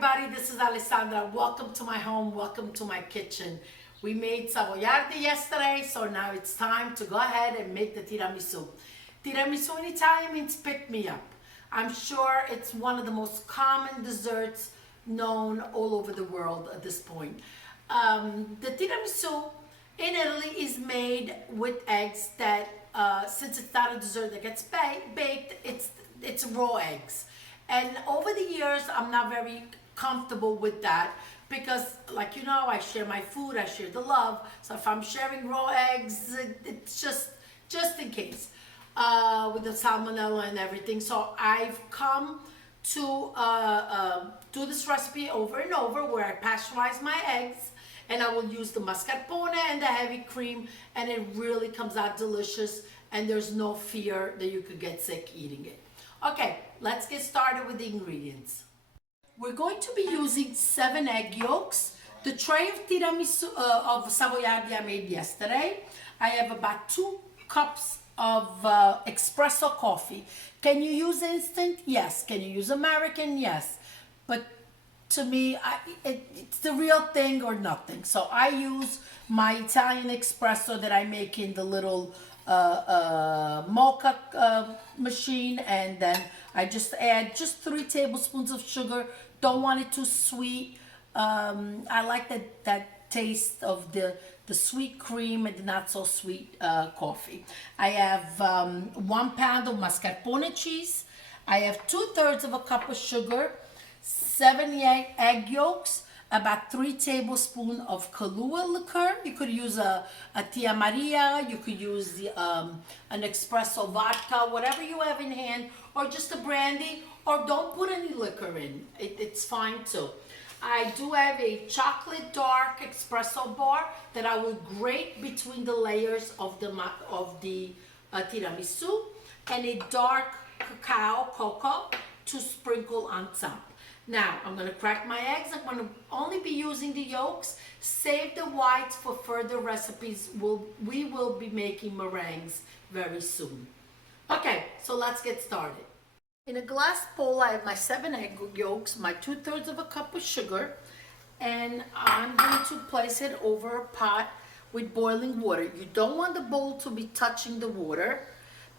everybody, this is Alessandra. Welcome to my home, welcome to my kitchen. We made Savoiardi yesterday, so now it's time to go ahead and make the tiramisu. Tiramisu in Italian means pick me up. I'm sure it's one of the most common desserts known all over the world at this point. The tiramisu in Italy is made with eggs that, since it's not a dessert that gets baked, it's raw eggs. And over the years, I'm not very comfortable with that because, like you know, I share my food, I share the love. So if I'm sharing raw eggs, it's just in case with the salmonella and everything. So I've come to do this recipe over and over where I pasteurize my eggs and I will use the mascarpone and the heavy cream, and it really comes out delicious and there's no fear that you could get sick eating it. Okay, let's get started with the ingredients. We're going to be using 7 egg yolks, the tray of tiramisu of Savoiardi I made yesterday. I have about 2 cups of espresso coffee. Can you use instant? Yes. Can you use American? Yes. But to me, it's the real thing or nothing. So I use my Italian espresso that I make in the little mocha machine, and then I just add 3 tablespoons of sugar. Don't want it too sweet. I like that taste of the sweet cream and the not so sweet coffee. I have 1 pound of mascarpone cheese. I have 2/3 of a cup of sugar, 7 egg yolks, about 3 tablespoons of Kahlua liqueur. You could use a Tia Maria, you could use an espresso vodka, whatever you have in hand, or just a brandy, or don't put any liquor in. It's fine too. I do have a chocolate dark espresso bar that I will grate between the layers of the tiramisu, and a dark cocoa to sprinkle on top. Now, I'm going to crack my eggs. I'm going to only be using the yolks. Save the whites for further recipes. We will be making meringues very soon. Okay, so let's get started. In a glass bowl, I have my 7 egg yolks, my 2/3 of a cup of sugar, and I'm going to place it over a pot with boiling water. You don't want the bowl to be touching the water,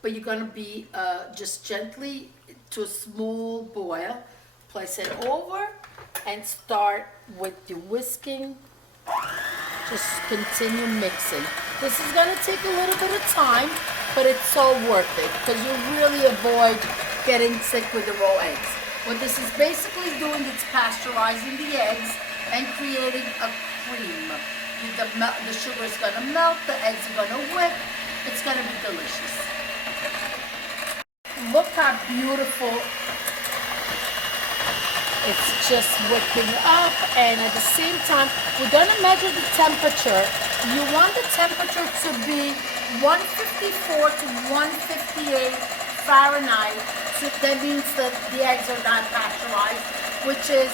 but you're going to be just gently to a small boil. Place it over and start with the whisking. Just continue mixing. This is going to take a little bit of time, but it's so worth it because you really avoid getting sick with the raw eggs. What this is basically doing, it's pasteurizing the eggs and creating a cream. The sugar is going to melt, the eggs are going to whip. It's going to be delicious. Look how beautiful. It's just whipping up, and at the same time, we're going to measure the temperature. You want the temperature to be 154 to 158 Fahrenheit. So that means that the eggs are not pasteurized, which is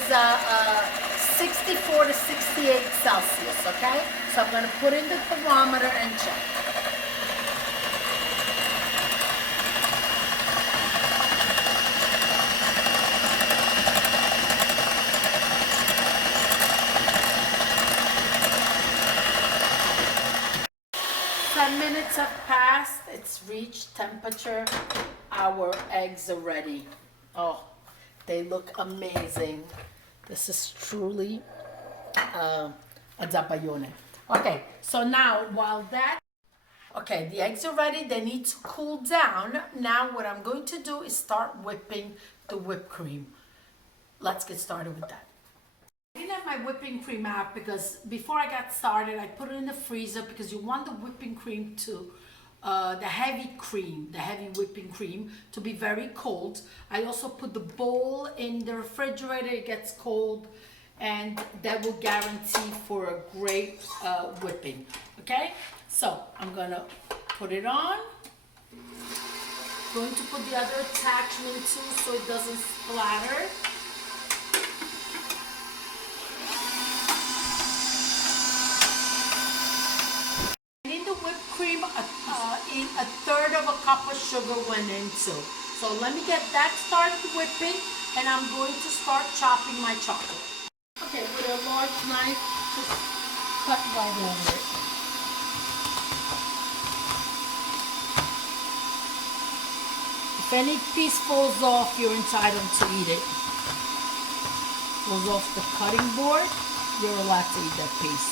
64 to 68 Celsius, okay? So I'm going to put in the thermometer and check. Minutes have passed. It's reached temperature. Our eggs are ready. Oh, they look amazing. This is truly a zappaglione. Okay, so now the eggs are ready. They need to cool down. Now what I'm going to do is start whipping the whipped cream. Let's get started with that. I didn't have my whipping cream out because before I got started, I put it in the freezer because you want the whipping cream to, the heavy whipping cream to be very cold. I also put the bowl in the refrigerator, it gets cold, and that will guarantee for a great whipping, okay? So I'm gonna put it on. Going to put the other attachment too so it doesn't splatter. Cream, a third of a cup of sugar went into. So let me get that started whipping. and I'm going to start chopping my chocolate. Okay, with a large knife, just cut right over it. If any piece falls off, you're entitled to eat it. Falls off the cutting board, you're allowed to eat that piece.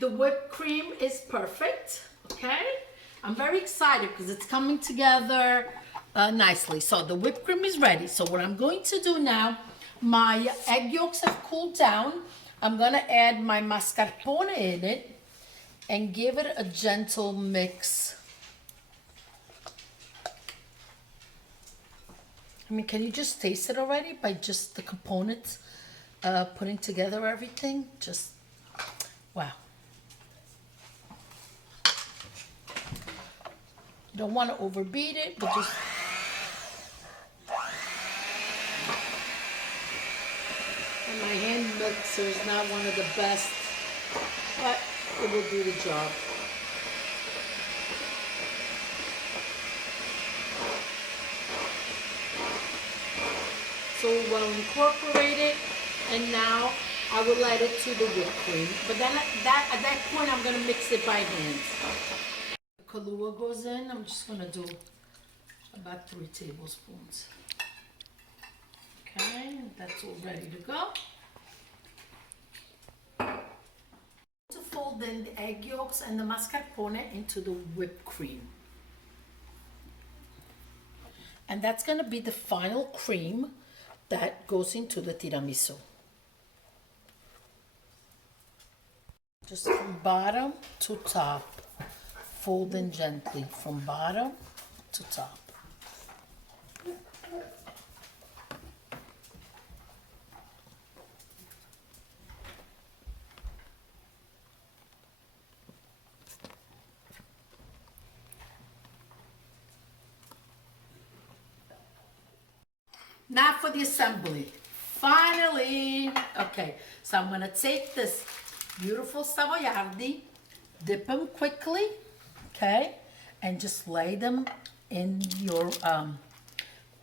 The whipped cream is perfect, okay? I'm very excited because it's coming together nicely. So the whipped cream is ready. So what I'm going to do now, my egg yolks have cooled down. I'm gonna add my mascarpone in it and give it a gentle mix. I mean, can you just taste it already by just the components putting together everything? Just, wow. Don't want to overbeat it, but just and my hand mixer is not one of the best, but it will do the job. So we'll incorporate it, and now I will add it to the whipped cream. But then at that point, I'm gonna mix it by hand. Kahlua goes in. I'm just gonna do about 3 tablespoons. Okay, that's all ready to go. To fold in the egg yolks and the mascarpone into the whipped cream. And that's gonna be the final cream that goes into the tiramisu. Just from bottom to top. Fold in gently from bottom to top. Now for the assembly. Finally, okay, so I'm gonna take this beautiful Savoiardi, dip them quickly, okay, and just lay them in your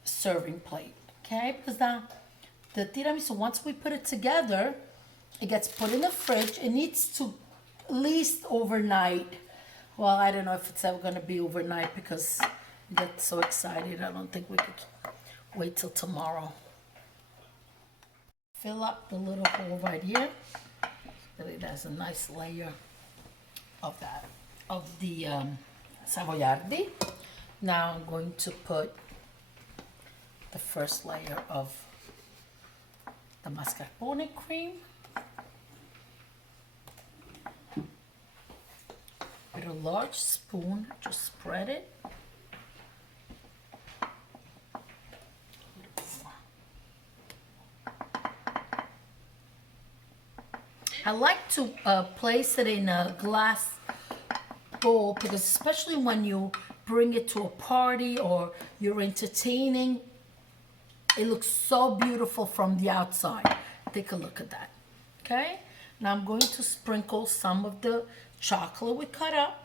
serving plate, okay, because now the tiramisu, once we put it together, it gets put in the fridge. It needs to at least overnight. Well, I don't know if it's ever gonna be overnight because we get so excited. I don't think we could wait till tomorrow. Fill up the little hole right here. It has a nice layer of that, of the Savoiardi. Now I'm going to put the first layer of the mascarpone cream. With a large spoon, just spread it. I like to place it in a glass bowl because especially when you bring it to a party or you're entertaining, it looks so beautiful from the outside. Take a look at that. Okay? Now I'm going to sprinkle some of the chocolate we cut up.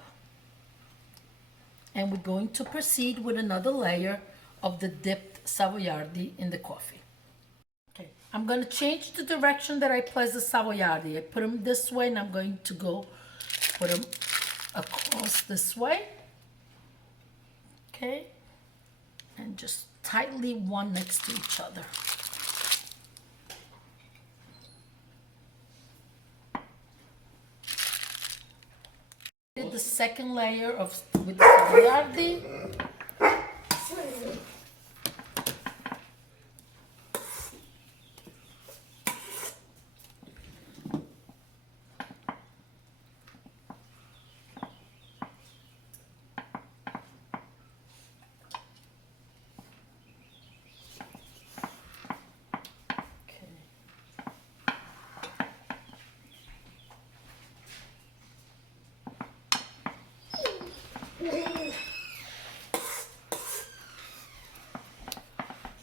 And we're going to proceed with another layer of the dipped Savoiardi in the coffee. I'm going to change the direction that I place the Savoiardi. I put them this way, and I'm going to go put them across this way. Okay? And just tightly one next to each other. Did the second layer of with the Savoiardi.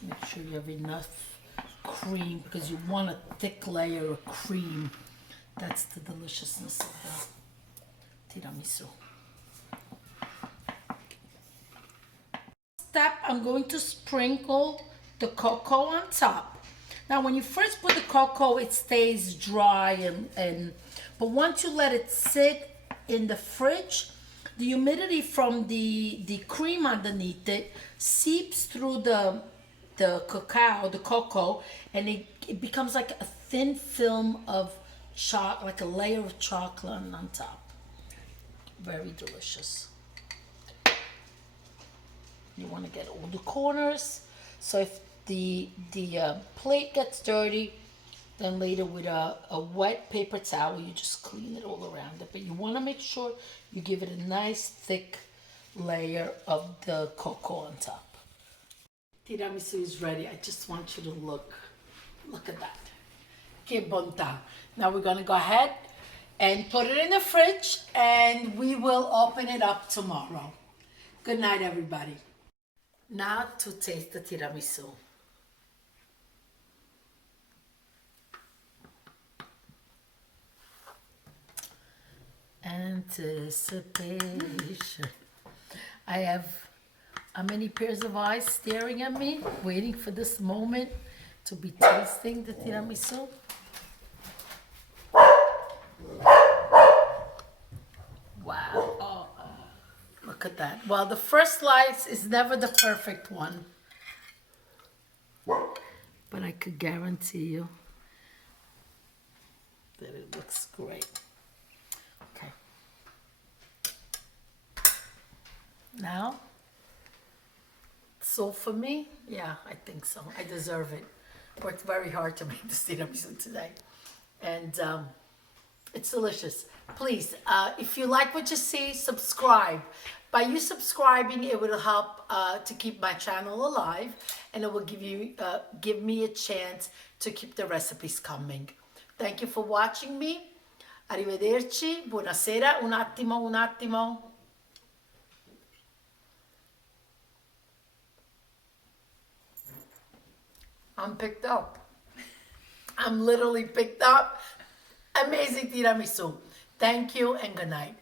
Make sure you have enough cream because you want a thick layer of cream. That's the deliciousness of the tiramisu. step, I'm going to sprinkle the cocoa on top. Now, when you first put the cocoa, it stays dry but once you let it sit in the fridge, the humidity from the cream underneath it seeps through the cocoa, and it becomes like a thin film of chocolate, like a layer of chocolate on top. Very delicious. You want to get all the corners. So if the plate gets dirty, then later with a wet paper towel, you just clean it all around it. But you want to make sure you give it a nice thick layer of the cocoa on top. Tiramisu is ready. I just want you to look. Look at that. Que bontà. Now we're going to go ahead and put it in the fridge, and we will open it up tomorrow. Good night, everybody. Now to taste the tiramisu. Anticipation. I have how many pairs of eyes staring at me, waiting for this moment to be tasting the tiramisu. Wow. Oh, look at that. Well, the first slice is never the perfect one, but I could guarantee you that it looks great. Okay. Now, so for me, yeah, I think so. I deserve it. Worked very hard to make this tiramisu today. And it's delicious. Please, if you like what you see, subscribe. By you subscribing, it will help to keep my channel alive, and it will give me a chance to keep the recipes coming. Thank you for watching me. Arrivederci. Buonasera. Un attimo. I'm picked up. I'm literally picked up. Amazing tiramisu. Thank you and good night.